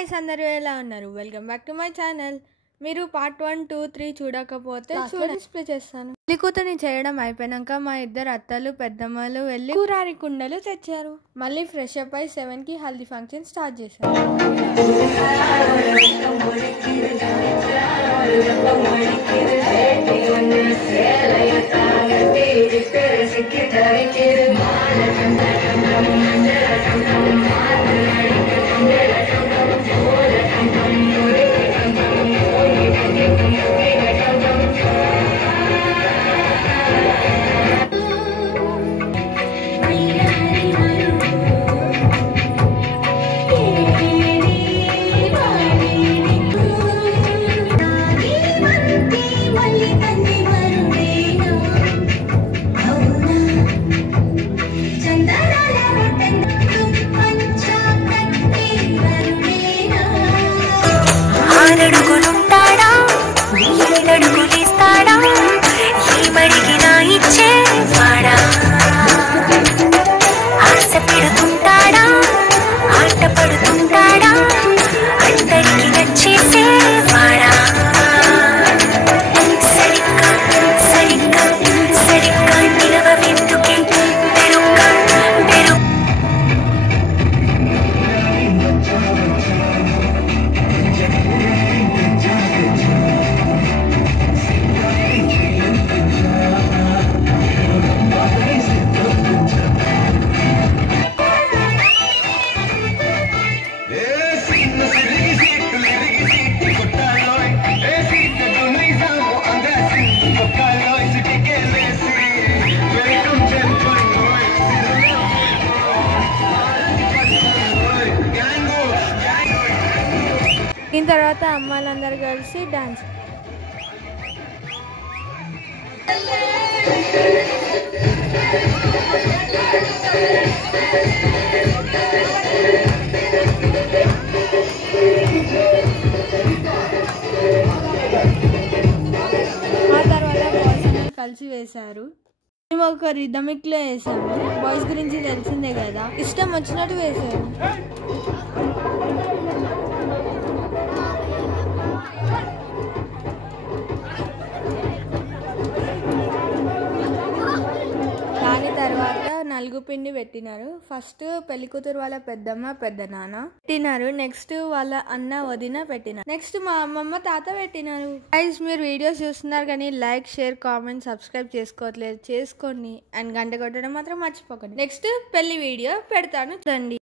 Guys అందరూ ఎలా ఉన్నారు? Welcome back to my channel. మీరు పార్ట్ 1, 2, 3 చూడకపోతే డిస్ప్లే చేస్తాను. పెళ్లి కూతురిని చేయడం అయిపోయినాక మా ఇద్దరు అత్తలు పెద్దమ్మలు వెళ్ళి కూరారి కుండలు తెచ్చారు. మళ్ళీ ఫ్రెష్ అప్ అయి 7కి హల్దీ ఫంక్షన్ స్టార్ట్ చేశారు. దీని తర్వాత అమ్మాయిలందరూ కలిసి డాన్స్. ఆ తర్వాత బాయ్స్ అందరూ కలిసి వేశారు. మేము ఒక రిథమిక్లో వేసాము. బాయ్స్ గురించి తెలిసిందే కదా, ఇష్టం వచ్చినట్టు వేశారు. దాని తర్వాత నలుగు పిండి పెట్టినారు. ఫస్ట్ పెళ్లి కూతురు వాళ్ళ పెద్దమ్మ పెద్ద నాన్న పెట్టినారు. నెక్స్ట్ వాళ్ళ అన్న వదిన పెట్టినారు. నెక్స్ట్ మా అమ్మమ్మ తాత పెట్టినారు. గైస్ మీరు వీడియోస్ చూస్తున్నారు కానీ లైక్, షేర్, కామెంట్, సబ్స్క్రైబ్ చేసుకోవట్లేదు, చేసుకోండి. అండ్ గంట కొట్టడం మాత్రం మర్చిపోకండి. నెక్స్ట్ పెళ్లి వీడియో పెడతాను, చూడండి.